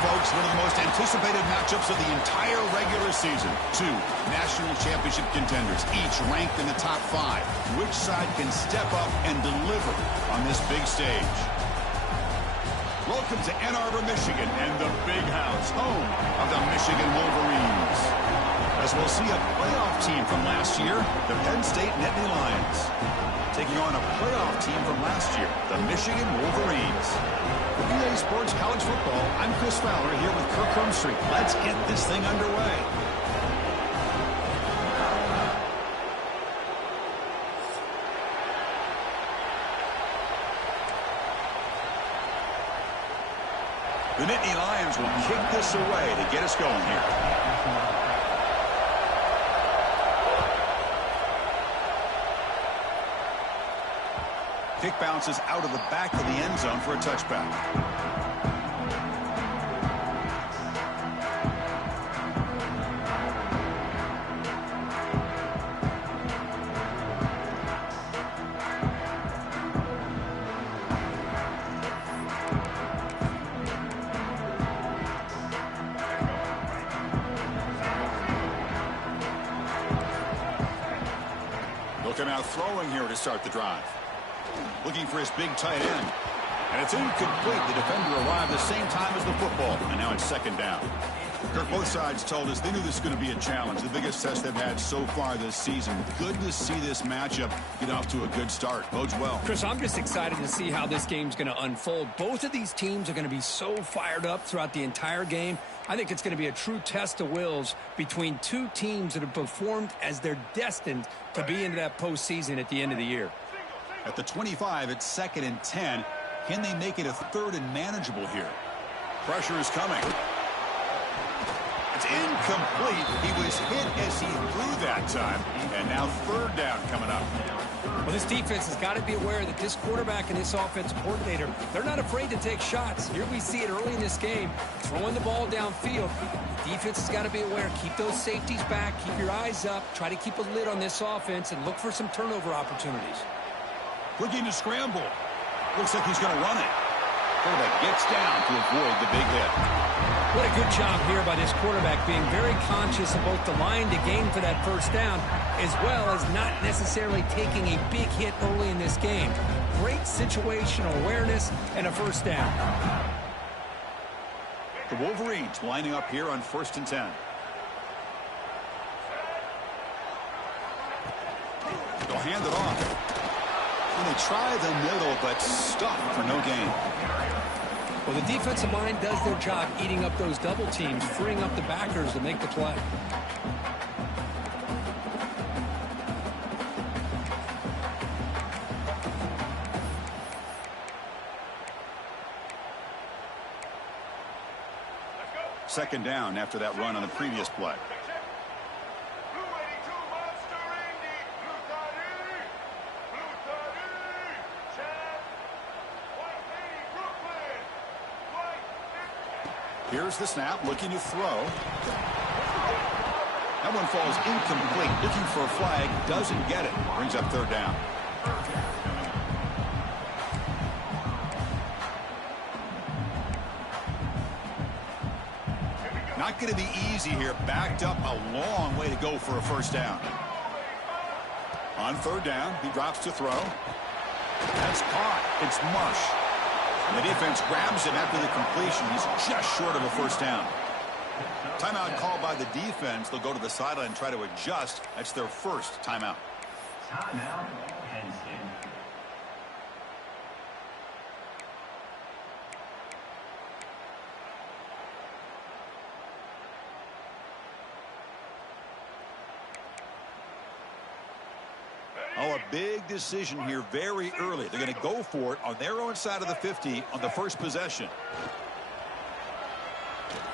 folks, one of the most anticipated matchups of the entire regular season. Two national championship contenders, each ranked in the top 5. Which side can step up and deliver on this big stage? Welcome to Ann Arbor, Michigan, and the Big House, home of the Michigan Wolverines. As we'll see a playoff team from last year, the Penn State Nittany Lions, taking on a playoff team from last year, the Michigan Wolverines. For EA Sports College Football, I'm Chris Fowler here with Kirk Hermstreet. Let's get this thing underway. The Nittany Lions will kick this away to get us going here. Kick bounces out of the back of the end zone for a touchback. They'll come out throwing here to start the drive. Looking for his big tight end. And it's incomplete. The defender arrived the same time as the football. And now it's second down. Kirk, both sides told us they knew this was going to be a challenge. The biggest test they've had so far this season. Good to see this matchup get off to a good start. Bodes well. Chris, I'm just excited to see how this game's going to unfold. Both of these teams are going to be so fired up throughout the entire game. I think it's going to be a true test of wills between two teams that have performed as they're destined to be into that postseason at the end of the year. At the 25, it's 2nd and 10. Can they make it a 3rd and manageable here? Pressure is coming. It's incomplete. He was hit as he threw that time. And now 3rd down coming up. Well, this defense has got to be aware that this quarterback and this offensive coordinator, they're not afraid to take shots. Here we see it early in this game, throwing the ball downfield. The defense has got to be aware. Keep those safeties back. Keep your eyes up. Try to keep a lid on this offense and look for some turnover opportunities. Looking to scramble. Looks like he's going to run it. Quarterback gets down to avoid the big hit. What a good job here by this quarterback, being very conscious of both the line to gain for that first down, as well as not necessarily taking a big hit early in this game. Great situational awareness and a first down. The Wolverines lining up here on 1st and 10. They'll hand it off. And they try the middle, but stuck for no gain. Well, the defensive line does their job eating up those double teams, freeing up the backers to make the play. Second down after that run on the previous play. Here's the snap, looking to throw. That one falls incomplete. Looking for a flag, doesn't get it. Brings up 3rd down. Not going to be easy here. Backed up a long way to go for a first down. On 3rd down, he drops to throw. That's caught. It's mush. And the defense grabs him after the completion. He's just short of a first down. Timeout called by the defense. They'll go to the sideline and try to adjust. That's their first timeout. Timeout. Oh, a big decision here very early. They're going to go for it on their own side of the 50 on the first possession.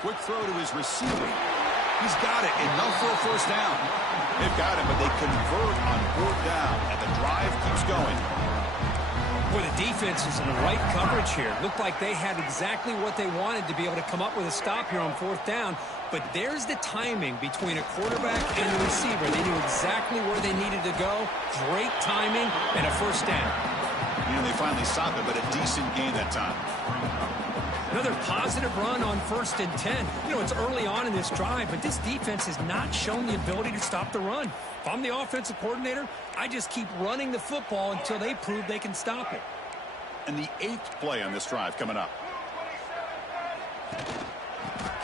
Quick throw to his receiver. He's got it. Enough for a first down. They've got it, but they convert on 4th down, and the drive keeps going. Boy, the defense is in the right coverage here. Looked like they had exactly what they wanted to be able to come up with a stop here on 4th down. But there's the timing between a quarterback and the receiver. They knew exactly where they needed to go. Great timing and a first down. You know, they finally stopped it, but a decent gain that time. Another positive run on 1st and 10. You know, it's early on in this drive, but this defense has not shown the ability to stop the run. If I'm the offensive coordinator, I just keep running the football until they prove they can stop it. And the 8th play on this drive coming up.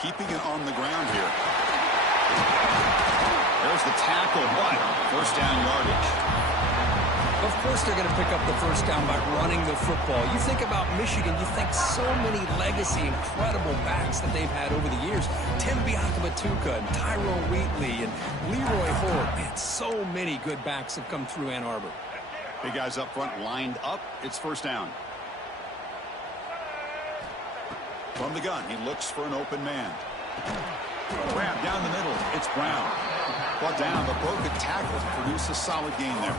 Keeping it on the ground here. There's the tackle, but first down yardage. Of course they're going to pick up the first down by running the football. You think about Michigan, you think so many legacy, incredible backs that they've had over the years. Tim Biakabatuka and Tyrone Wheatley and Leroy Horde. Man, so many good backs have come through Ann Arbor. Big guys up front lined up. It's first down. From the gun, he looks for an open man. Grab down the middle. It's Brown. Brought down, but broke a tackle to produce a solid gain there.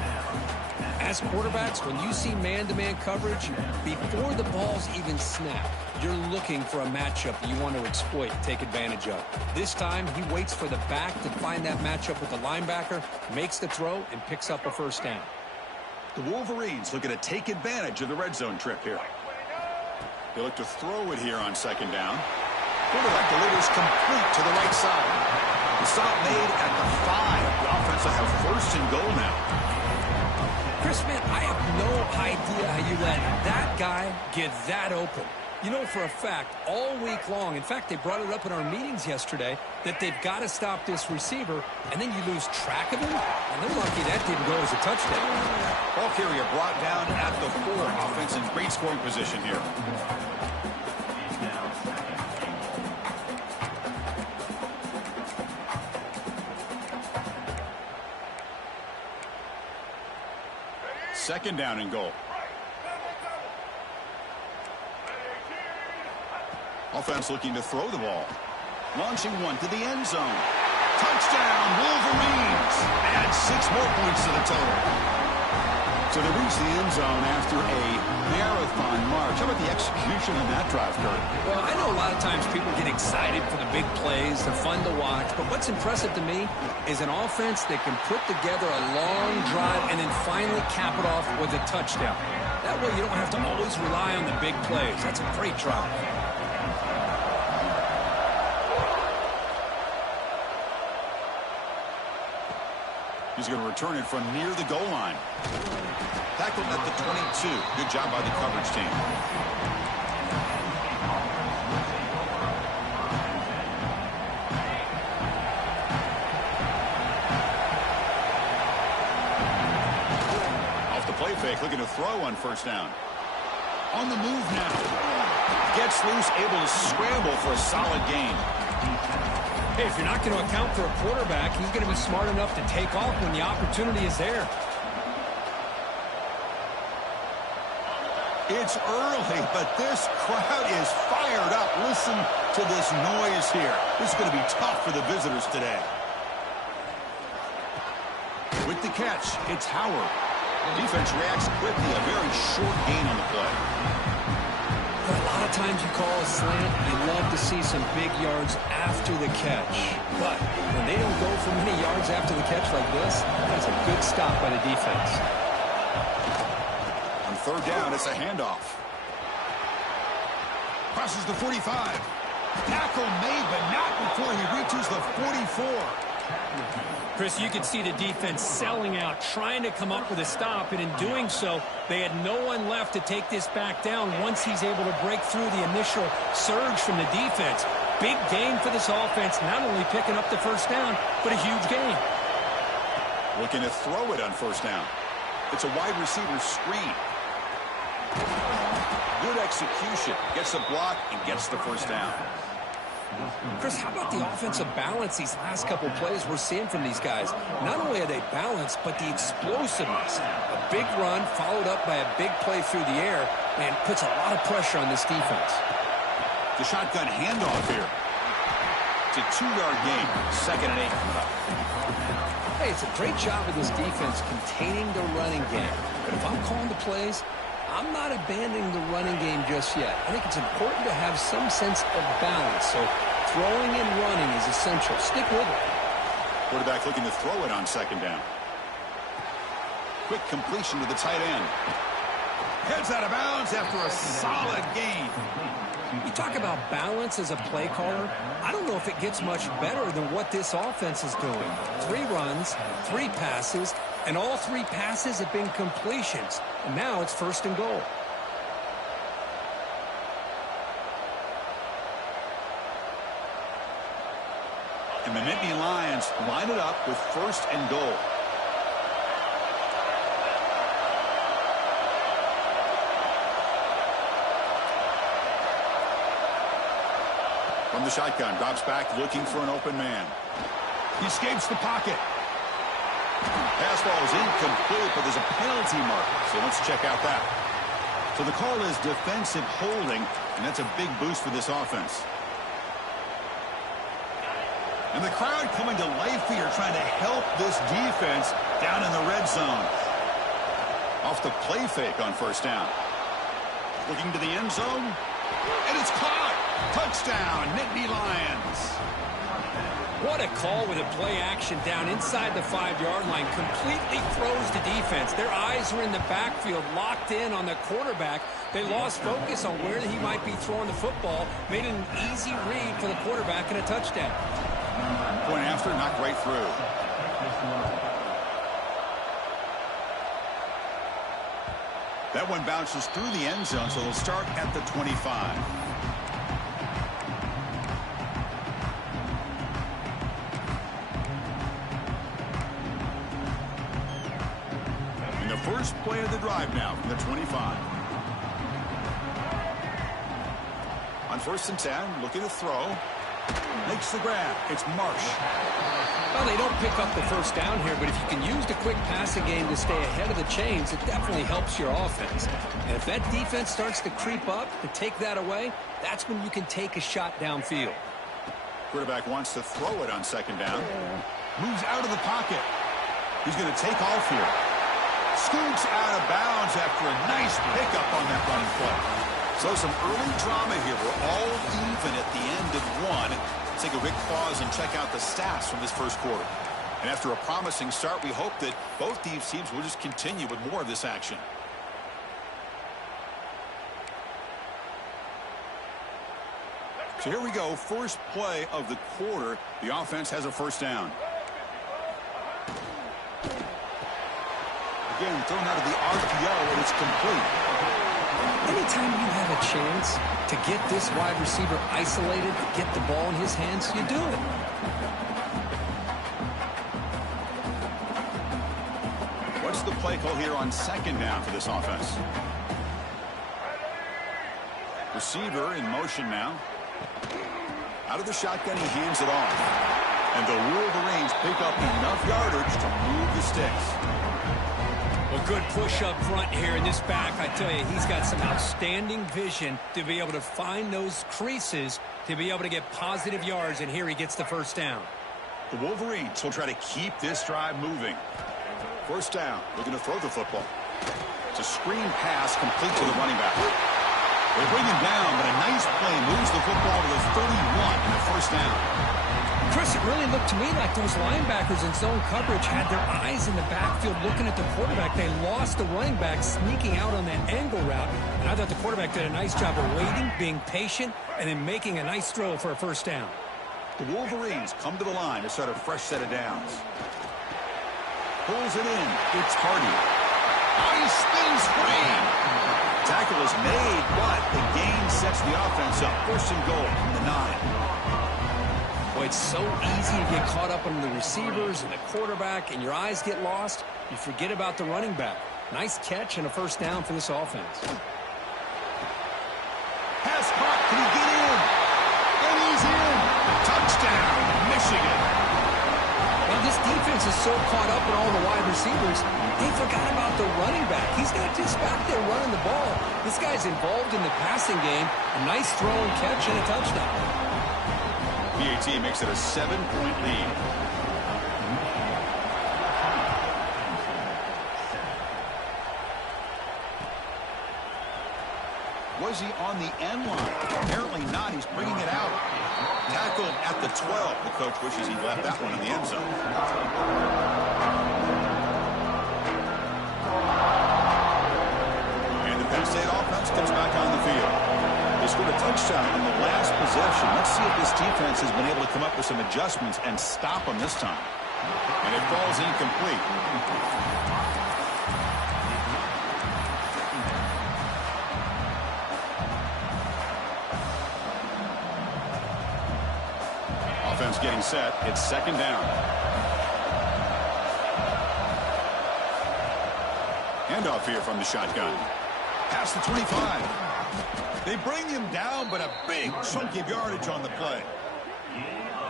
As quarterbacks, when you see man-to-man coverage, before the balls even snap, you're looking for a matchup that you want to exploit, take advantage of. This time, he waits for the back to find that matchup with the linebacker, makes the throw, and picks up a first down. The Wolverines looking to take advantage of the red zone trip here. They look to throw it here on second down. Quarterback delivers complete to the right side. The stop made at the 5. The offense will have first and goal now. Chris, man, I have no idea how you let that guy get that open. You know for a fact, all week long, in fact, they brought it up in our meetings yesterday, that they've got to stop this receiver, and then you lose track of him, and they're lucky that didn't go as a touchdown. Ball carrier brought down at the 4. Offense in great scoring position here. Second down and goal. Offense looking to throw the ball. Launching one to the end zone. Touchdown, Wolverines. Add 6 more points to the total. So they reach the end zone after a marathon march. How about the execution on that drive, Kurt? Well, I know a lot of times people get excited for the big plays. They're fun to watch. But what's impressive to me is an offense that can put together a long drive and then finally cap it off with a touchdown. That way you don't have to always rely on the big plays. That's a great drive. He's going to return it from near the goal line. Tackled at the 22. Good job by the coverage team. Off the play fake, looking to throw on first down. On the move now. Gets loose, able to scramble for a solid gain. Hey, if you're not going to account for a quarterback, he's going to be smart enough to take off when the opportunity is there. It's early, but this crowd is fired up. Listen to this noise here. This is going to be tough for the visitors today. With the catch, it's Howard. Defense reacts quickly. A very short gain on the play. A lot of times you call a slant, you love to see some big yards after the catch. But when they don't go for many yards after the catch like this, that's a good stop by the defense. On third down, it's a handoff. Crosses the 45. Tackle made, but not before he reaches the 44. Chris, you could see the defense selling out, trying to come up with a stop, and in doing so, they had no one left to take this back down once he's able to break through the initial surge from the defense. Big gain for this offense, not only picking up the first down, but a huge gain. Looking to throw it on first down. It's a wide receiver screen. Good execution. Gets a block and gets the first down. Chris, how about the offensive balance these last couple plays we're seeing from these guys? Not only are they balanced, but the explosiveness. A big run followed up by a big play through the air, and puts a lot of pressure on this defense. The shotgun handoff here. It's a 2-yard gain. 2nd and 8 coming up. Hey, it's a great job of this defense containing the running game. But if I'm calling the plays, I'm not abandoning the running game just yet. I think it's important to have some sense of balance. So throwing and running is essential. Stick with it. Quarterback looking to throw it on second down. Quick completion to the tight end. Heads out of bounds after a solid gain. You talk about balance as a play caller. I don't know if it gets much better than what this offense is doing. 3 runs, 3 passes, and all 3 passes have been completions. And now it's 1st and goal. And the Nittany Lions line it up with 1st and goal. From the shotgun, drops back looking for an open man. He escapes the pocket. Pass ball is incomplete, but there's a penalty marker, so let's check out that. So the call is defensive holding, and that's a big boost for this offense. And the crowd coming to life here, trying to help this defense down in the red zone. Off the play fake on 1st down. Looking to the end zone, and it's caught. Touchdown, Nittany Lions. What a call with a play action down inside the 5-yard line. Completely throws the defense. Their eyes are in the backfield, locked in on the quarterback. They lost focus on where he might be throwing the football. Made an easy read for the quarterback and a touchdown. Point after, knocked right through. That one bounces through the end zone, so they'll start at the 25. And the first play of the drive now from the 25. On 1st and 10, looking to throw. Makes the grab. It's Marsh. Well, they don't pick up the 1st down here, but if you can use the quick passing game to stay ahead of the chains, it definitely helps your offense. And if that defense starts to creep up to take that away, that's when you can take a shot downfield. Quarterback wants to throw it on 2nd down. Moves out of the pocket. He's going to take off here. Scoots out of bounds after a nice pickup on that running play. So some early drama here. We're all even at the end of 1. Let's take a quick pause and check out the stats from this 1st quarter. And after a promising start, we hope that both these teams will just continue with more of this action. So here we go. First play of the quarter. The offense has a 1st down. Again, thrown out of the RPO, and it's complete. Anytime you have a chance to get this wide receiver isolated, get the ball in his hands, you do it. What's the play call here on 2nd down for this offense? Receiver in motion now. Out of the shotgun, he hands it off. And the Wolverines pick up enough yardage to move the sticks. Well, good push up front here in this back. I tell you, he's got some outstanding vision to be able to find those creases to be able to get positive yards, and here he gets the 1st down. The Wolverines will try to keep this drive moving. 1st down, looking to throw the football. It's a screen pass complete to the running back. They bring him down, but a nice play moves the football to the 31 and a 1st down. Chris, it really looked to me like those linebackers in zone coverage had their eyes in the backfield looking at the quarterback. They lost the running back sneaking out on that angle route. And I thought the quarterback did a nice job of waiting, being patient, and then making a nice throw for a 1st down. The Wolverines come to the line to start a fresh set of downs. Pulls it in. It's Hardy. Nice spin screen. Tackle is made, but the gain sets the offense up. 1st and goal from the 9. Boy, it's so easy to get caught up on the receivers and the quarterback, and your eyes get lost. You forget about the running back. Nice catch and a 1st down for this offense. Pass caught. Can he get in? And he's in. Touchdown, Michigan. Well, this defense is so caught up in all the wide receivers, they forgot about the running back. He's not just back there running the ball. This guy's involved in the passing game. A nice throw and catch and a touchdown. PAT makes it a 7-point lead. Was he on the end line? Apparently not. He's bringing it out. Tackled at the 12. The coach wishes he left that one in the end zone. And the Penn State offense comes back on the field. They scored a touchdown touchdown on the last possession. Let's see if this defense has been able to come up with some adjustments and stop them this time. And it falls incomplete. Offense getting set. It's second down. Handoff here from the shotgun. Past the 25. They bring him down, but a big chunk of yardage on the play.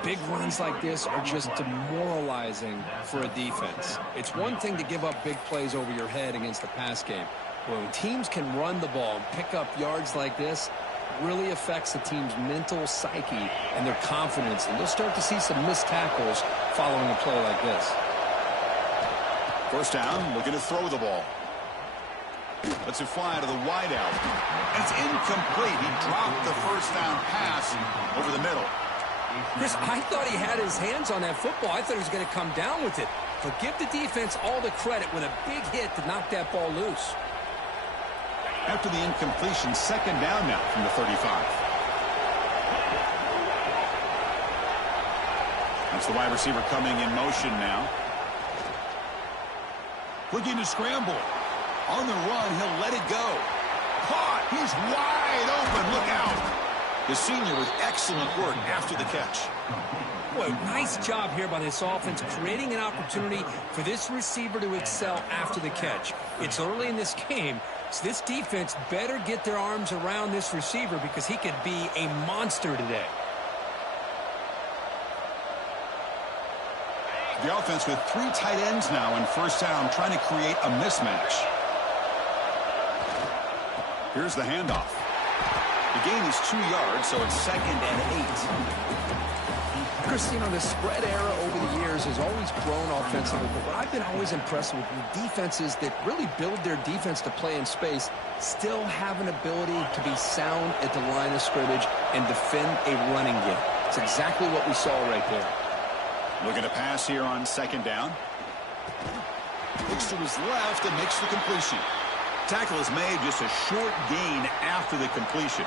Big runs like this are just demoralizing for a defense. It's one thing to give up big plays over your head against the pass game. When teams can run the ball and pick up yards like this, it really affects the team's mental psyche and their confidence. And you'll start to see some missed tackles following a play like this. First down, looking to throw the ball. Lets it fly to the wideout. And it's incomplete. He dropped the first down pass over the middle. Chris, I thought he had his hands on that football. I thought he was going to come down with it. But give the defense all the credit with a big hit to knock that ball loose. After the incompletion, second down now from the 35. That's the wide receiver coming in motion now. Looking to scramble. On the run, he'll let it go. Caught. He's wide open. Look out. The senior with excellent work after the catch. Boy, nice job here by this offense, creating an opportunity for this receiver to excel after the catch. It's early in this game, so this defense better get their arms around this receiver because he could be a monster today. The offense with 3 tight ends now in first down, trying to create a mismatch. Here's the handoff. The gain is 2 yards, so it's 2nd and 8. Chris, you know, the spread era over the years has always grown offensively, but what I've been always impressed with defenses that really build their defense to play in space still have an ability to be sound at the line of scrimmage and defend a running game. It's exactly what we saw right there. Looking to pass here on second down. Looks to his left and makes the completion. Tackle is made, just a short gain after the completion.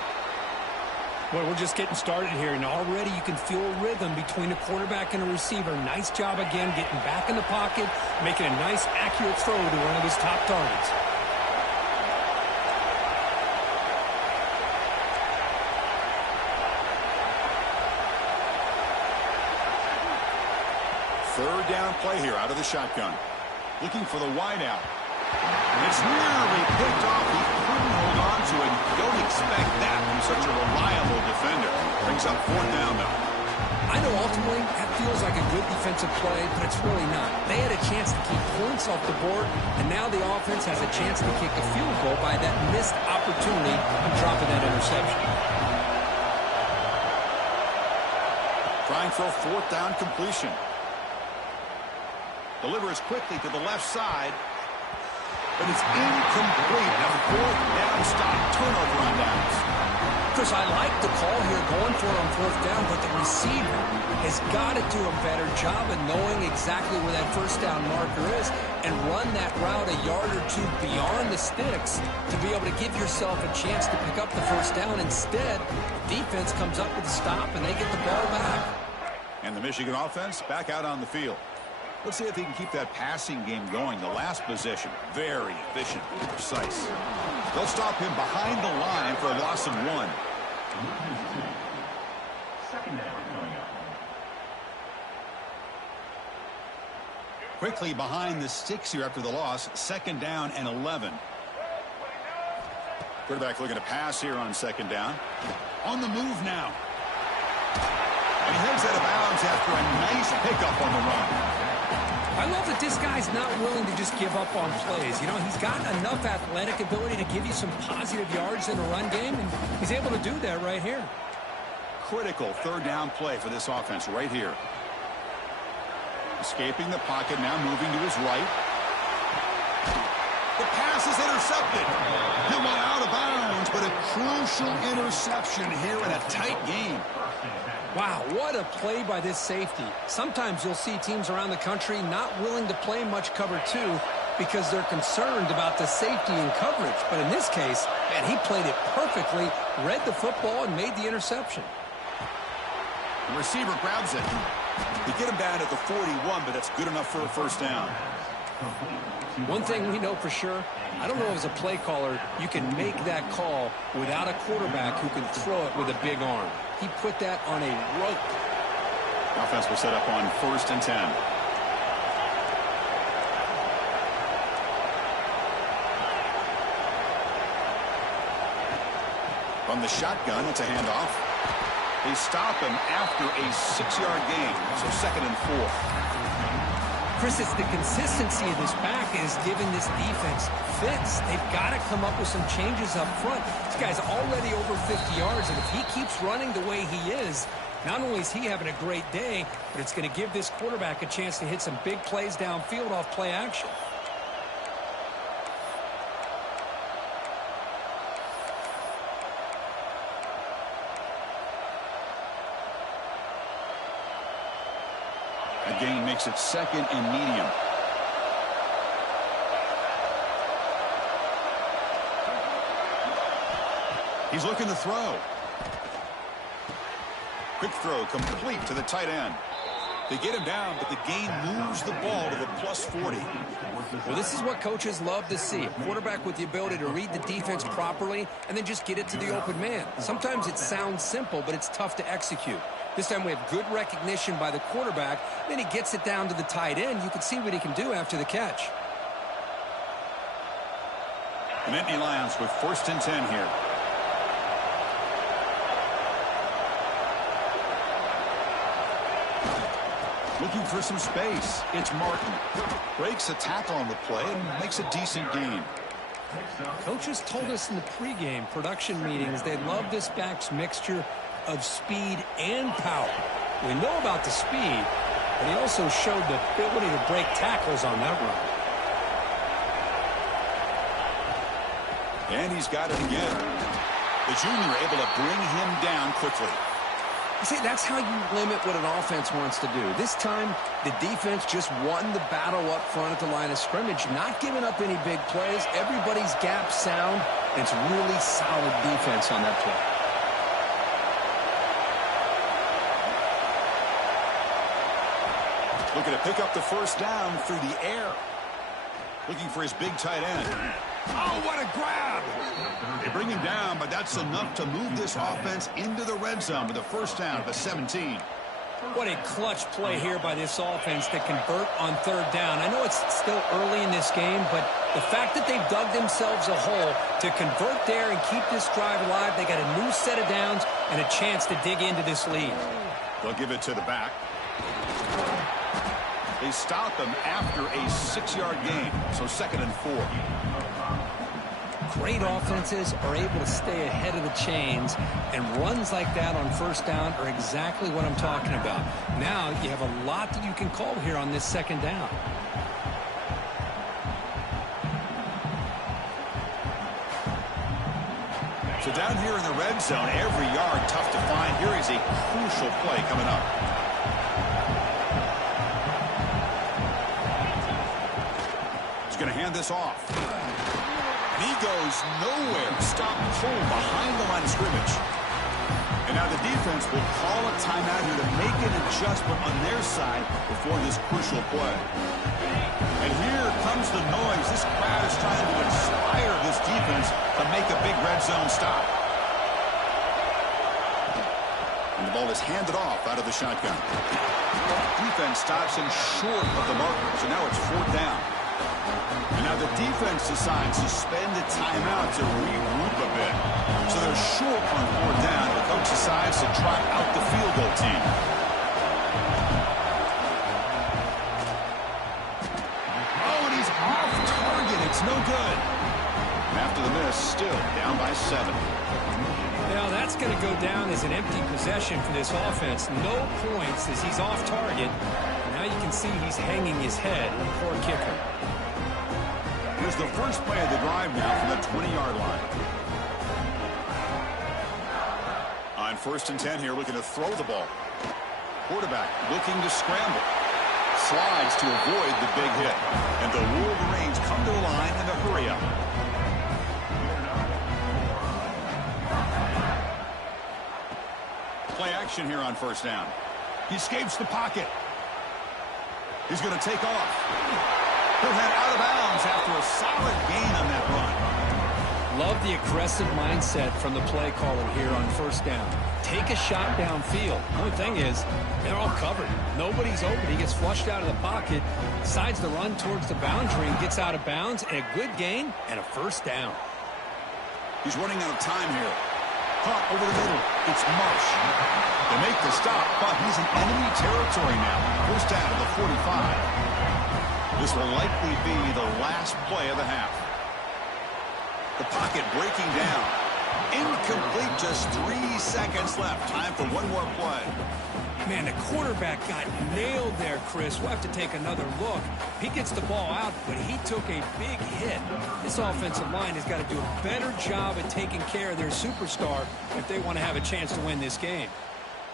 Well, we're just getting started here, and already you can feel a rhythm between the quarterback and the receiver. Nice job again getting back in the pocket, making a nice, accurate throw to one of his top targets. Third down play here out of the shotgun. Looking for the wideout. And it's nearly picked off. He couldn't hold on to it. Don't expect that from such a reliable defender. Brings up fourth down, though. I know ultimately that feels like a good defensive play, but it's really not. They had a chance to keep points off the board, and now the offense has a chance to kick a field goal by that missed opportunity of dropping that interception. Trying for a fourth down completion. Delivers quickly to the left side. But it's incomplete. A fourth down stop. Turnover on downs. Chris, I like the call here going for it on fourth down, but the receiver has got to do a better job of knowing exactly where that first down marker is and run that route a yard or two beyond the sticks to be able to give yourself a chance to pick up the first down. Instead, the defense comes up with a stop and they get the ball back. And the Michigan offense back out on the field. Let's see if he can keep that passing game going. The last possession, very efficient and precise. They'll stop him behind the line for a loss of 1. Quickly behind the sticks here after the loss. Second down and 11. Quarterback looking to pass here on second down. On the move now. And he heads out of bounds after a nice pickup on the run. I love that this guy's not willing to just give up on plays. You know, he's got enough athletic ability to give you some positive yards in the run game, and he's able to do that right here. Critical third down play for this offense right here. Escaping the pocket, now moving to his right. The pass is intercepted. He'll go out of bounds, but a crucial interception here in a tight game. Wow, what a play by this safety. Sometimes you'll see teams around the country not willing to play much cover 2, because they're concerned about the safety and coverage. But in this case, man, he played it perfectly, read the football, and made the interception. The receiver grabs it. They get him down at the 41, but that's good enough for a first down. One thing we know for sure, I don't know as a play caller, you can make that call without a quarterback who can throw it with a big arm. He put that on a rope. Offense will set up on 1st and 10. From the shotgun, it's a handoff. They stop him after a 6-yard gain, so 2nd and 4. Chris, it's the consistency of this back is giving this defense fits. They've got to come up with some changes up front. This guy's already over 50 yards, and if he keeps running the way he is, not only is he having a great day, but it's going to give this quarterback a chance to hit some big plays downfield off play action. A gain makes it 2nd and medium. He's looking to throw. Quick throw complete to the tight end. They get him down, but the gain moves the ball to the +40. Well, this is what coaches love to see. A quarterback with the ability to read the defense properly and then just get it to the open man. Sometimes it sounds simple, but it's tough to execute. This time we have good recognition by the quarterback. Then he gets it down to the tight end. You can see what he can do after the catch. The Nittany Lions with 1st and 10 here. Looking for some space. It's Martin. Breaks a tackle on the play and makes a decent gain. Coaches told us in the pregame production meetings they love this back's mixture of speed and power. We know about the speed, but he also showed the ability to break tackles on that run. And he's got it again. The junior able to bring him down quickly. You see, that's how you limit what an offense wants to do. This time, the defense just won the battle up front at the line of scrimmage, not giving up any big plays. Everybody's gap sound. It's really solid defense on that play. Looking to pick up the first down through the air. Looking for his big tight end. Oh, what a grab! They bring him down, but that's enough to move this offense into the red zone with a first down at the 17. What a clutch play here by this offense to convert on 3rd down. I know it's still early in this game, but the fact that they've dug themselves a hole to convert there and keep this drive alive, they got a new set of downs and a chance to dig into this lead. They'll give it to the back. They stop him after a 6-yard gain, so 2nd and 4. Great offenses are able to stay ahead of the chains, and runs like that on 1st down are exactly what I'm talking about. Now you have a lot that you can call here on this 2nd down. So down here in the red zone, every yard tough to find. Here is a crucial play coming up. He's going to hand this off. And he goes nowhere. Stop cold behind the line of scrimmage. And now the defense will call a timeout here to make an adjustment on their side before this crucial play. And here comes the noise. This crowd is trying to inspire this defense to make a big red zone stop. And the ball is handed off out of the shotgun. Defense stops him short of the marker, so now it's 4th down. And now the defense decides to spend a timeout to regroup a bit. So they're short on 4th down. The coach decides to trot out the field goal team. Oh, and he's off target. It's no good. After the miss, still down by 7. Now that's going to go down as an empty possession for this offense. No points as he's off target. Now you can see he's hanging his head. Poor kicker. Here's the first play of the drive now from the 20-yard line. On 1st and 10 here, looking to throw the ball. Quarterback looking to scramble. Slides to avoid the big hit. And the Wolverines come to the line in a hurry-up. Play action here on first down. He escapes the pocket. He's going to take off. He'll head out of bounds after a solid gain on that run. Love the aggressive mindset from the play caller here on first down. Take a shot downfield. The only thing is, they're all covered. Nobody's open. He gets flushed out of the pocket, decides to run towards the boundary and gets out of bounds, and a good gain and a first down. He's running out of time here. Caught over the middle. It's Marsh. They make the stop, but he's in enemy territory now. First down to the 45. This will likely be the last play of the half. The pocket breaking down. Incomplete, just 3 seconds left. Time for one more play. Man, the quarterback got nailed there, Chris. We'll have to take another look. He gets the ball out, but he took a big hit. This offensive line has got to do a better job at taking care of their superstar if they want to have a chance to win this game.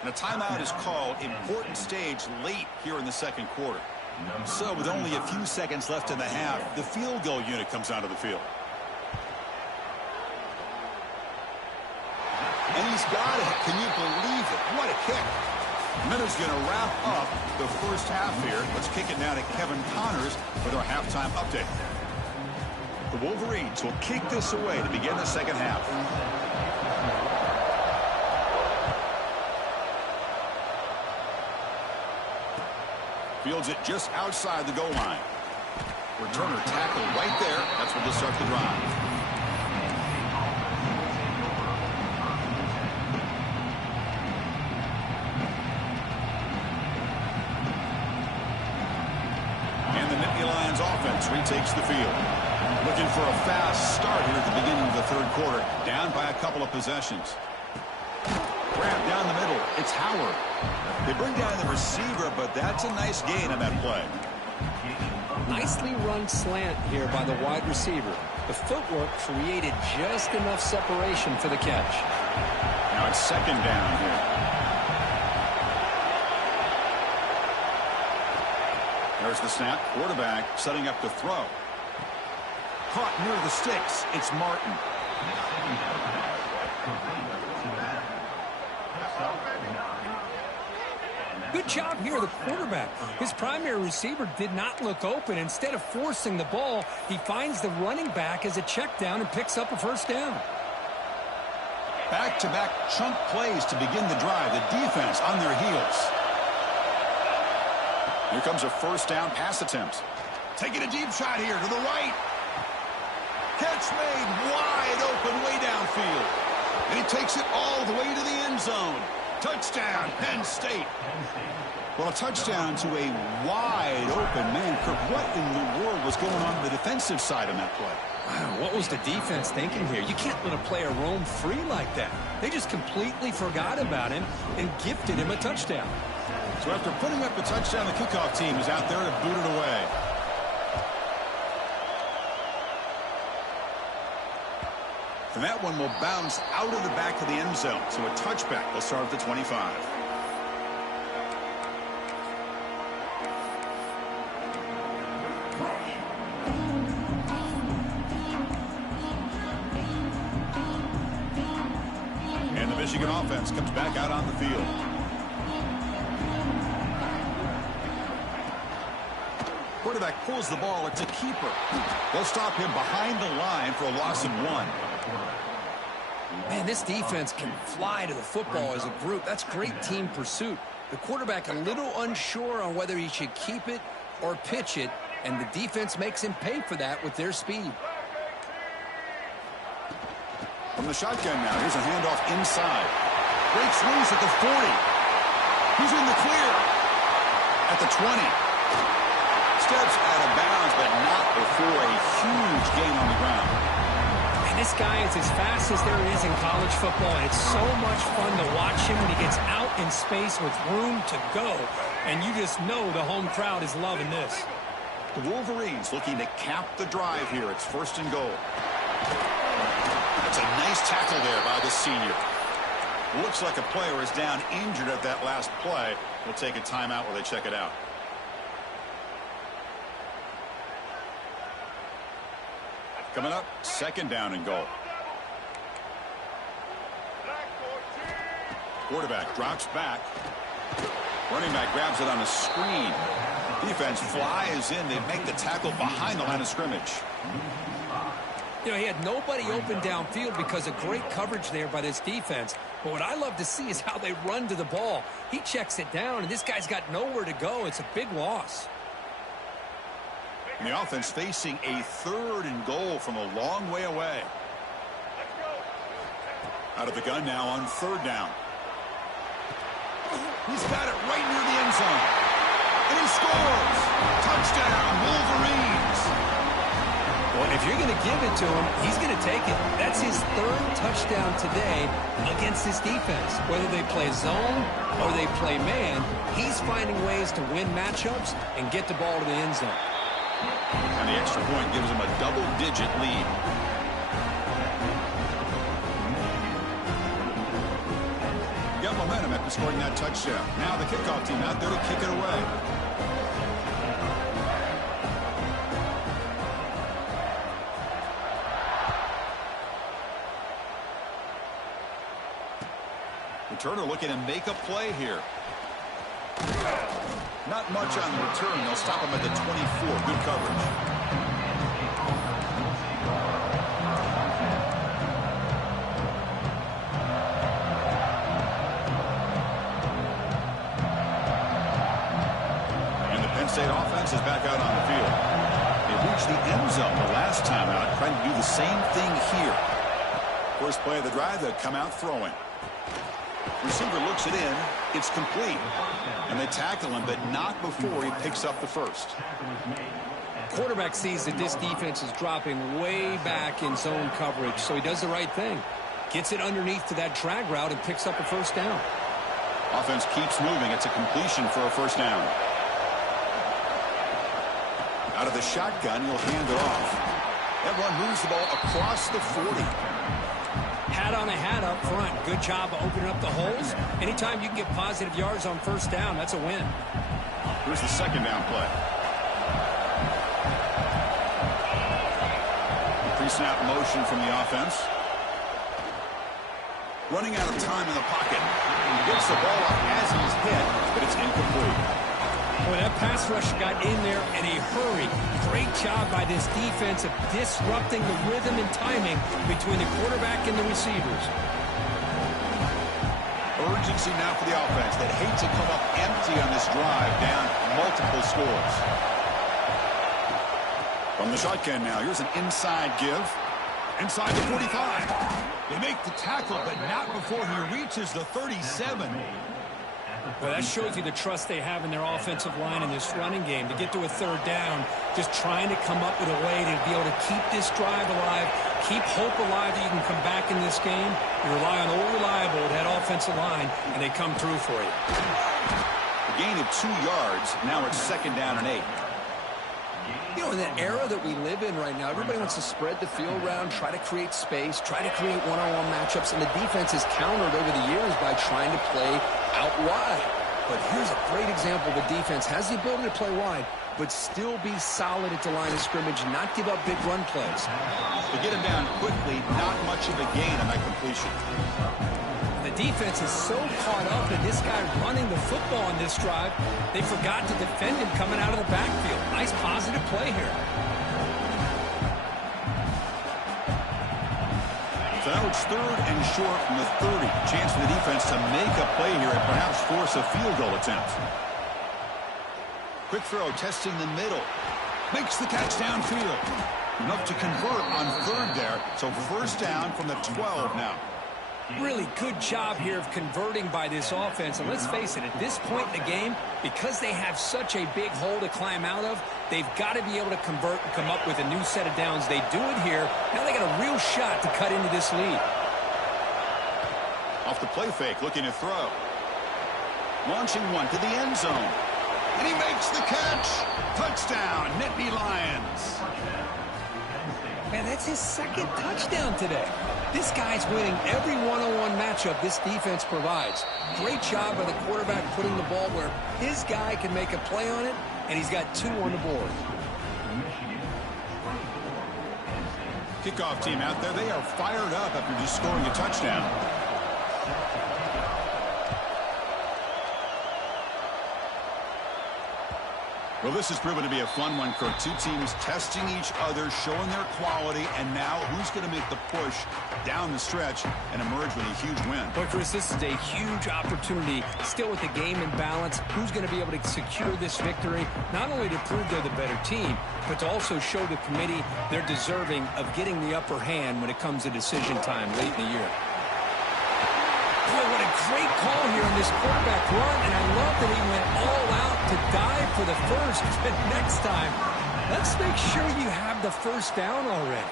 And a timeout is called. Important stage late here in the second quarter. So with only a few seconds left in the half, the field goal unit comes onto the field. And he's got it. Can you believe it? What a kick. Minutes going to wrap up the first half here. Let's kick it now to Kevin Connors with our halftime update. The Wolverines will kick this away to begin the second half. Fields it just outside the goal line. Returner tackle right there. That's where they'll start the drive. Offense retakes the field. Looking for a fast start here at the beginning of the third quarter. Down by a couple of possessions. Grab down the middle. It's Howard. They bring down the receiver, but that's a nice gain on that play. Nicely run slant here by the wide receiver. The footwork created just enough separation for the catch. Now it's second down here. There's the snap. Quarterback setting up to throw. Caught near the sticks. It's Martin. Good job here, the quarterback. His primary receiver did not look open. Instead of forcing the ball, he finds the running back as a check down and picks up a first down. Back-to-back chunk plays to begin the drive. The defense on their heels. Here comes a first down pass attempt. Taking a deep shot here to the right. Catch made wide open way downfield. And he takes it all the way to the end zone. Touchdown, Penn State. Well, a touchdown to a wide open man. Kirk, what in the world was going on the defensive side on that play? Wow, what was the defense thinking here? You can't let a player roam free like that. They just completely forgot about him and gifted him a touchdown. So after putting up a touchdown, the kickoff team is out there to boot it away. And that one will bounce out of the back of the end zone. So a touchback will start at the 25. And the Michigan offense comes back out on the field. Quarterback pulls the ball. It's a keeper. They'll stop him behind the line for a loss of 1. Man, this defense can fly to the football as a group. That's great team pursuit. The quarterback a little unsure on whether he should keep it or pitch it, and the defense makes him pay for that with their speed. From the shotgun now, here's a handoff inside. Breaks loose at the 40. He's in the clear. At the 20. Steps out of bounds, but not before a huge gain on the ground. And this guy is as fast as there is in college football, and it's so much fun to watch him when he gets out in space with room to go. And you just know the home crowd is loving this. The Wolverines looking to cap the drive here. It's first and goal. That's a nice tackle there by the senior. Looks like a player is down injured at that last play. We'll take a timeout while they check it out. Coming up, second down and goal. Quarterback drops back. Running back grabs it on a screen. Defense flies in. They make the tackle behind the line of scrimmage. You know, he had nobody open downfield because of great coverage there by this defense. But what I love to see is how they run to the ball. He checks it down, and this guy's got nowhere to go. It's a big loss. And the offense facing a third and goal from a long way away. Out of the gun now on third down. He's got it right near the end zone. And he scores! Touchdown, Wolverines! Well, if you're going to give it to him, he's going to take it. That's his third touchdown today against this defense. Whether they play zone or they play man, he's finding ways to win matchups and get the ball to the end zone. And the extra point gives him a double-digit lead. Got momentum after scoring that touchdown. Now the kickoff team out there to kick it away. Returner looking to make a play here. Not much on the return. They'll stop him at the 24. Good coverage. State offense is back out on the field. They reached the end zone the last time out, trying to do the same thing here. First play of the drive, they'll come out throwing. Receiver looks it in. It's complete. And they tackle him, but not before he picks up the first. Quarterback sees that this defense is dropping way back in zone coverage, so he does the right thing. Gets it underneath to that drag route and picks up a first down. Offense keeps moving. It's a completion for a first down. Out of the shotgun, he'll hand it off. That run moves the ball across the 40. Hat on a hat up front. Good job of opening up the holes. Anytime you can get positive yards on first down, that's a win. Here's the second down play. Pre-snap motion from the offense. Running out of time in the pocket. He gets the ball up as he's hit, but it's incomplete. Well, that pass rush got in there in a hurry. Great job by this defense of disrupting the rhythm and timing between the quarterback and the receivers. Urgency now for the offense that hate to come up empty on this drive, down multiple scores. From the shotgun now, here's an inside give. Inside the 45. They make the tackle, but not before he reaches the 37. Well, that shows you the trust they have in their offensive line in this running game. To get to a third down, just trying to come up with a way to be able to keep this drive alive, keep hope alive that you can come back in this game. You rely on old reliable, that offensive line, and they come through for you. A gain of 2 yards. Now it's second down and 8. You know, in the era that we live in right now, everybody wants to spread the field around, try to create space, try to create one-on-one matchups, and the defense has countered over the years by trying to play out wide. But here's a great example. The defense has the ability to play wide, but still be solid at the line of scrimmage and not give up big run plays. To get him down quickly, not much of a gain on that completion. The defense is so caught up in this guy running the football on this drive, they forgot to defend him coming out of the backfield. Nice positive play here. So now it's third and short from the 30. Chance for the defense to make a play here and perhaps force a field goal attempt. Quick throw, testing the middle. Makes the catch downfield. Enough to convert on third there. So first down from the 12 now. Really good job here of converting by this offense. And let's face it, at this point in the game, because they have such a big hole to climb out of, they've got to be able to convert and come up with a new set of downs. They do it here. Now they got a real shot to cut into this lead. Off the play fake, looking to throw. Launching one to the end zone. And he makes the catch. Touchdown, Nittany Lions. Man, that's his second touchdown today. This guy's winning every one-on-one matchup this defense provides. Great job by the quarterback putting the ball where his guy can make a play on it, and he's got 2 on the board. Kickoff team out there, they are fired up after just scoring a touchdown. Well, this has proven to be a fun one, Kirk. Two teams testing each other, showing their quality, and now who's going to make the push down the stretch and emerge with a huge win? But, Chris, this is a huge opportunity. Still with the game in balance, who's going to be able to secure this victory, not only to prove they're the better team, but to also show the committee they're deserving of getting the upper hand when it comes to decision time late in the year. Boy, what a great call here on this quarterback run, and I love that he went all out to dive for the first. But next time, let's make sure you have the first down already.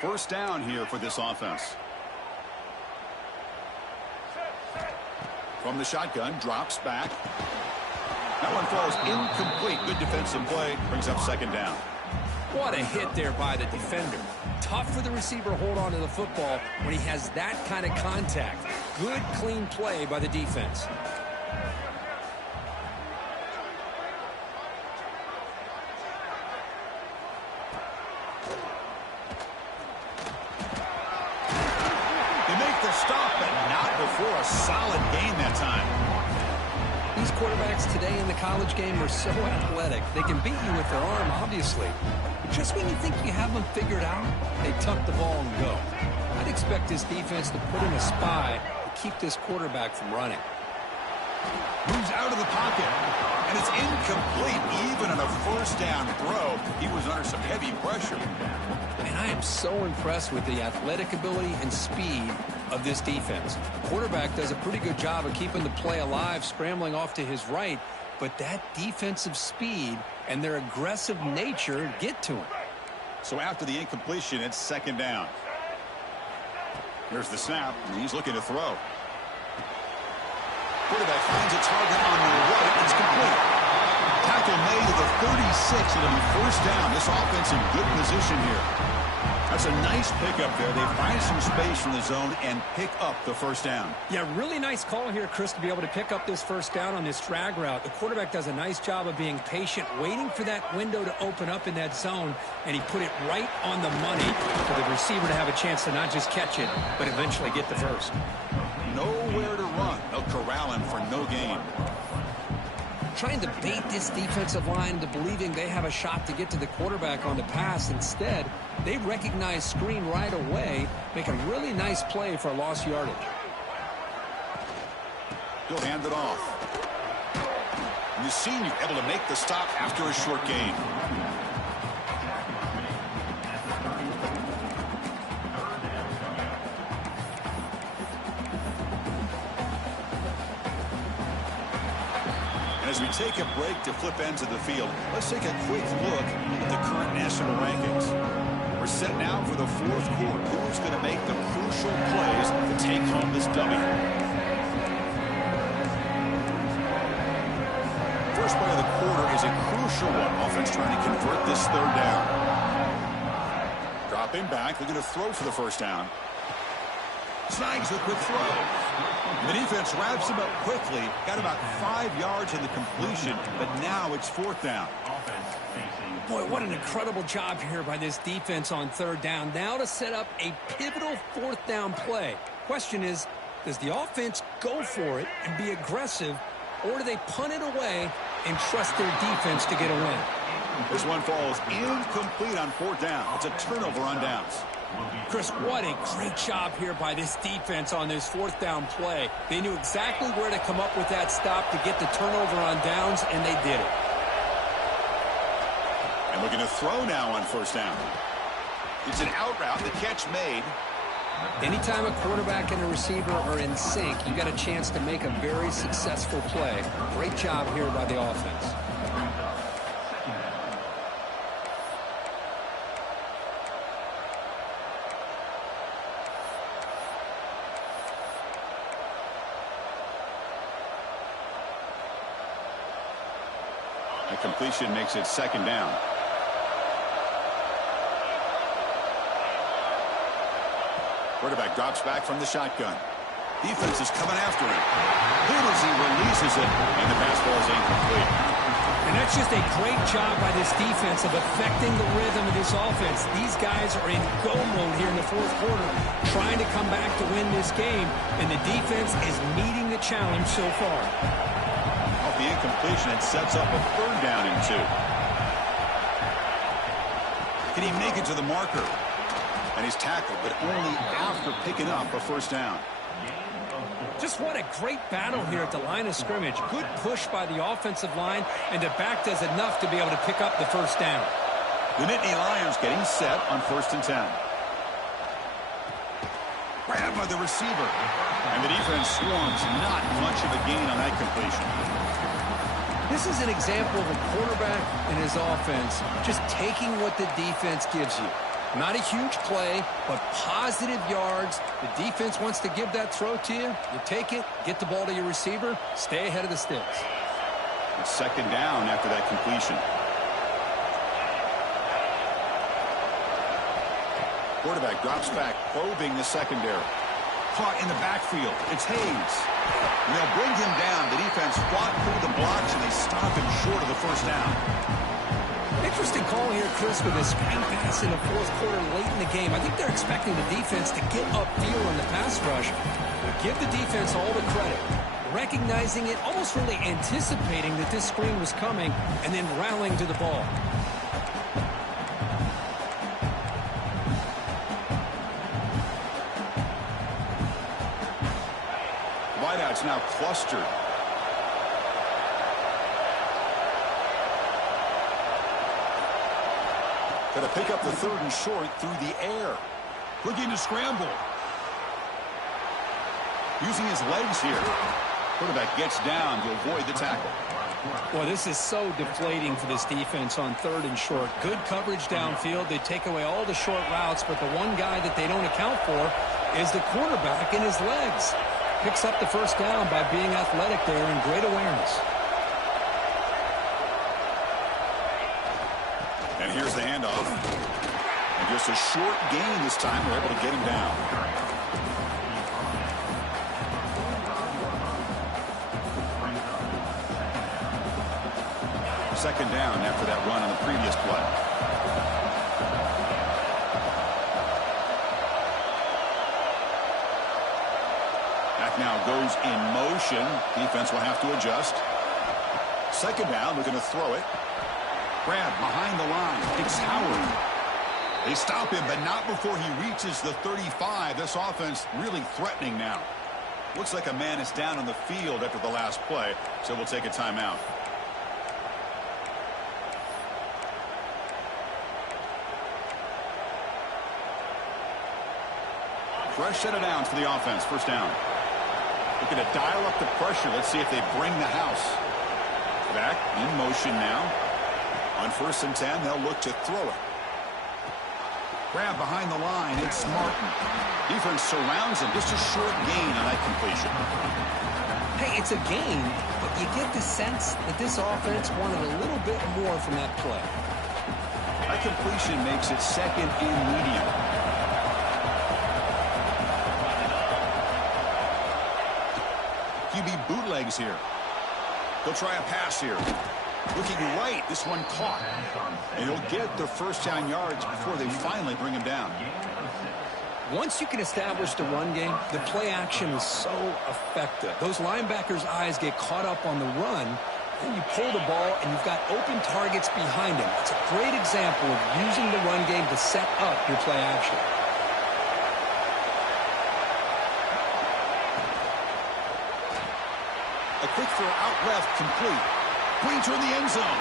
First down here for this offense. From the shotgun, drops back. That one falls incomplete. Good defensive play. Brings up second down. What a hit there by the defender. Tough for the receiver to hold on to the football when he has that kind of contact. Good, clean play by the defense. They make the stop, but not before a solid gain that time. These quarterbacks today in the college game are so athletic. They can beat you with their arm, obviously. But just when you think you have them figured out, they tuck the ball and go. I'd expect this defense to put in a spy to keep this quarterback from running. Moves out of the pocket, and it's incomplete. Even on a first down throw, he was under some heavy pressure. And I am so impressed with the athletic ability and speed of this defense. The quarterback does a pretty good job of keeping the play alive, scrambling off to his right, but that defensive speed and their aggressive nature get to him. So after the incompletion, it's second down. Here's the snap, and he's looking to throw. Quarterback finds a target on the right. It's complete. Tackle made to the 36. It'll be first down. This offense in good position here. That's a nice pickup there. They find some space in the zone and pick up the first down. Yeah, really nice call here, Chris, to be able to pick up this first down on this drag route. The quarterback does a nice job of being patient, waiting for that window to open up in that zone, and he put it right on the money for the receiver to have a chance to not just catch it, but eventually get the first. Nowhere to run. They'll corral him for no gain. Trying to bait this defensive line into believing they have a shot to get to the quarterback on the pass. Instead, they recognize screen right away, make a really nice play for lost yardage. He'll hand it off. And the senior able to make the stop after a short gain. As we take a break to flip ends of the field, let's take a quick look at the current national rankings. We're set now for the fourth quarter. Who's going to make the crucial plays to take home this W? First play of the quarter is a crucial one. Offense trying to convert this third down. Dropping back, they're going to throw for the first down. Snags the quick throw. The defense wraps him up quickly. Got about 5 yards in the completion, but now it's fourth down. Boy, what an incredible job here by this defense on third down. Now to set up a pivotal fourth down play. Question is, does the offense go for it and be aggressive, or do they punt it away and trust their defense to get a win? This one falls incomplete on fourth down. It's a turnover on downs. Chris, what a great job here by this defense on this fourth down play. They knew exactly where to come up with that stop to get the turnover on downs, and they did it. And looking to throw now on first down. It's an out route, the catch made. Anytime a quarterback and a receiver are in sync, you got a chance to make a very successful play. Great job here by the offense. The completion makes it second down. Quarterback drops back from the shotgun. Defense is coming after him. Good as he releases it, and the pass ball is incomplete. And that's just a great job by this defense of affecting the rhythm of this offense. These guys are in go mode here in the fourth quarter, trying to come back to win this game, and the defense is meeting the challenge so far. Off the incompletion, it sets up a 3rd down and 2. Can he make it to the marker? And he's tackled, but only after picking up a 1st down. Just what a great battle here at the line of scrimmage. Good push by the offensive line, and the back does enough to be able to pick up the 1st down. The Nittany Lions getting set on 1st and 10. Grabbed by the receiver. And the defense swarms. Not much of a gain on that completion. This is an example of a quarterback and his offense just taking what the defense gives you. Not a huge play, but positive yards. The defense wants to give that throw to you. You take it, get the ball to your receiver, stay ahead of the sticks. It's 2nd down after that completion. Quarterback drops back, probing the secondary. Caught in the backfield. It's Hayes. And they'll bring him down. The defense fought through the blocks, and they stop him short of the 1st down. Interesting call here, Chris, with a screen pass in the fourth quarter late in the game. I think they're expecting the defense to get upfield on the pass rush. But give the defense all the credit. Recognizing it, almost really anticipating that this screen was coming, and then rallying to the ball. Wideouts now clustered. Got to pick up the 3rd and short through the air. Looking to scramble. Using his legs here. Quarterback gets down to avoid the tackle. Well, this is so deflating for this defense on 3rd and short. Good coverage downfield. They take away all the short routes, but the one guy that they don't account for is the quarterback and his legs. Picks up the 1st down by being athletic there and great awareness. And here's the handoff. And just a short gain this time. They're able to get him down. Second down after that run on the previous play. Back now goes in motion. Defense will have to adjust. 2nd down, looking to throw it. Grab behind the line. It's Howard. They stop him, but not before he reaches the 35. This offense really threatening now. Looks like a man is down on the field after the last play, so we'll take a timeout. Fresh set of downs for the offense. 1st down. Looking to dial up the pressure. Let's see if they bring the house. Back in motion now. On 1st and 10, they'll look to throw it. Grab behind the line. It's Martin. Defense surrounds him. Just a short gain on that completion. Hey, it's a gain, but you get the sense that this offense wanted a little bit more from that play. That completion makes it 2nd and medium. QB bootlegs here. They'll try a pass here. Looking right, this one caught. And he'll get the 1st down yards before they finally bring him down. Once you can establish the run game, the play action is so effective. Those linebackers' eyes get caught up on the run, and you pull the ball, and you've got open targets behind him. It's a great example of using the run game to set up your play action. A quick throw out left, complete. Pointer in the end zone.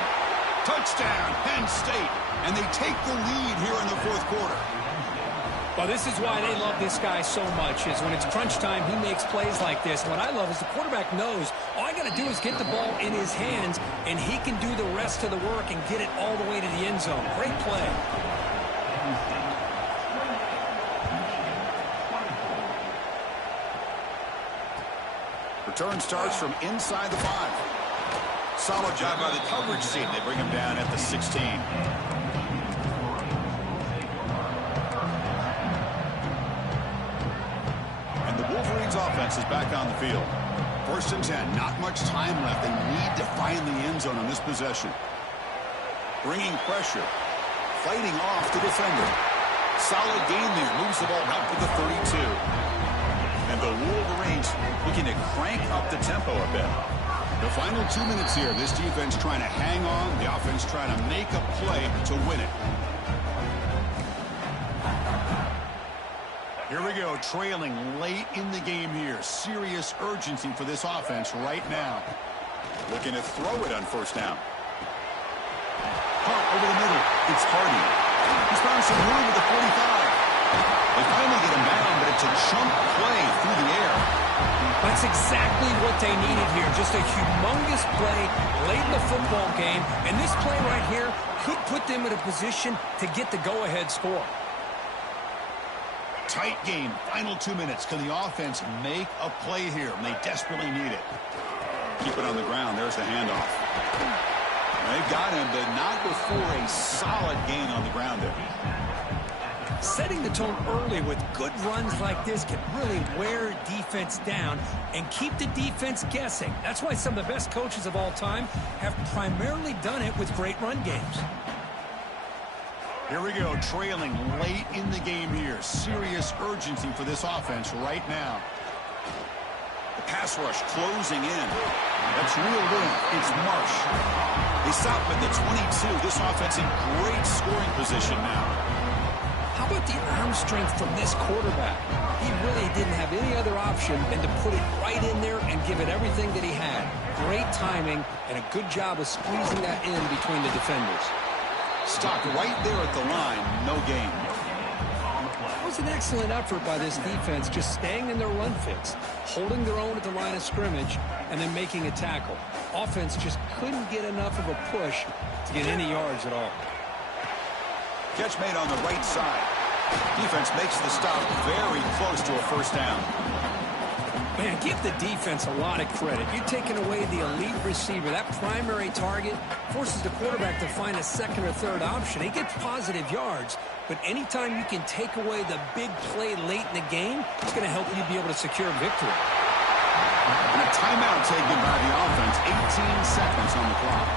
Touchdown, Penn State. And they take the lead here in the fourth quarter. Well, this is why they love this guy so much, is when it's crunch time, he makes plays like this. What I love is the quarterback knows all I got to do is get the ball in his hands, and he can do the rest of the work and get it all the way to the end zone. Great play. Return starts from inside the 5. Solid job by the coverage team. They bring him down at the 16. And the Wolverines offense offense is back on the field. 1st and 10. Not much time left. They need to find the end zone on this possession. Bringing pressure. Fighting off the defender. Solid gain there. Moves the ball out to the 32. And the Wolverines looking to crank up the tempo a bit. The final 2 minutes here. This defense trying to hang on. The offense trying to make a play to win it. Here we go, trailing late in the game here. Serious urgency for this offense right now. Looking to throw it on 1st down. Hart over the middle. It's Hardy. He's found some room at the 45. They finally get him down, but it's a chunk play through the air. That's exactly what they needed here. Just a humongous play late in the football game. And this play right here could put them in a position to get the go-ahead score. Tight game, final 2 minutes. Can the offense make a play here? They desperately need it. Keep it on the ground. There's the handoff. They've got him, but not before a solid gain on the ground there. Setting the tone early with good runs like this can really wear defense down and keep the defense guessing. That's why some of the best coaches of all time have primarily done it with great run games. Here we go, trailing late in the game here. Serious urgency for this offense right now. The pass rush closing in. That's reeled in. It's Marsh. They stop at the 22. This offense in great scoring position now. How about the arm strength from this quarterback? He really didn't have any other option than to put it right in there and give it everything that he had. Great timing and a good job of squeezing that in between the defenders. Stopped right there at the line. No gain. It was an excellent effort by this defense, just staying in their run fits, holding their own at the line of scrimmage, and then making a tackle. Offense just couldn't get enough of a push to get any yards at all. Catch made on the right side. Defense makes the stop very close to a 1st down. Man, give the defense a lot of credit. You're taking away the elite receiver. That primary target forces the quarterback to find a 2nd or 3rd option. He gets positive yards, but anytime you can take away the big play late in the game, it's going to help you be able to secure victory. And a timeout taken by the offense. 18 seconds on the clock.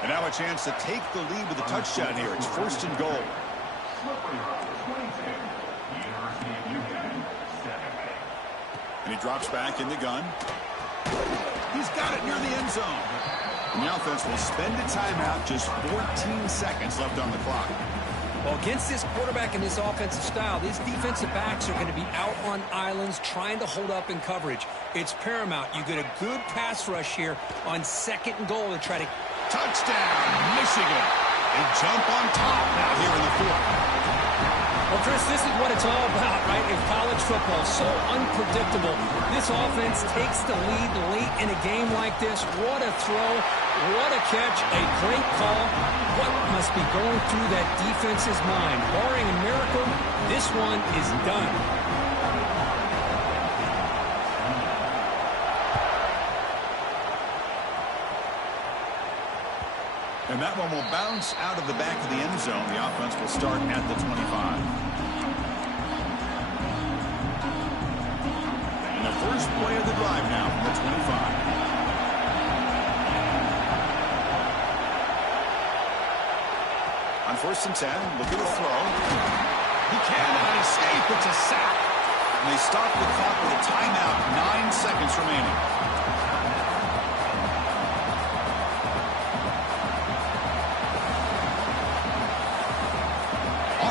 And now a chance to take the lead with a touchdown here. It's 1st and goal. And he drops back in the gun. He's got it near the end zone. And the offense will spend a timeout. Just 14 seconds left on the clock. Well, against this quarterback and this offensive style, these defensive backs are going to be out on islands trying to hold up in coverage. It's paramount. You get a good pass rush here on 2nd and goal to try to... Touchdown, Michigan. They jump on top now here in the 4th. Well, Chris, this is what it's all about, right? In college football, so unpredictable. This offense takes the lead late in a game like this. What a throw. What a catch. A great call. What must be going through that defense's mind? Barring a miracle, this one is done. And that one will bounce out of the back of the end zone. The offense will start at the 25. And the first play of the drive now from the 25. On 1st and 10, look at the throw. He cannot escape. It's a sack. And they stop the clock with a timeout. 9 seconds remaining.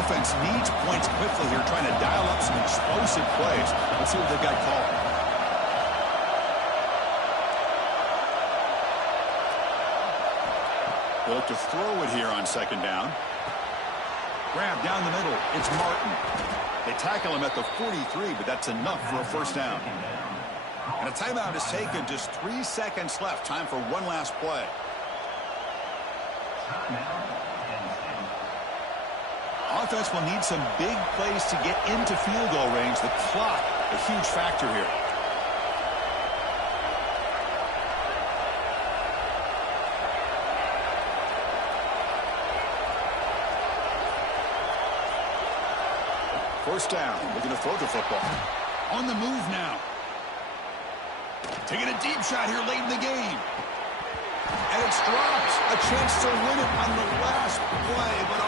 Offense needs points quickly here, trying to dial up some explosive plays. Let's see what they've got called. They'll look to throw it here on 2nd down. Grab down the middle. It's Martin. They tackle him at the 43, but that's enough for a 1st down. And a timeout is taken. Just 3 seconds left. Time for one last play. Offense will need some big plays to get into field goal range. The clock, a huge factor here. First down. Looking to throw the football. On the move now. Taking a deep shot here late in the game. And it's dropped. A chance to win it on the last play, but a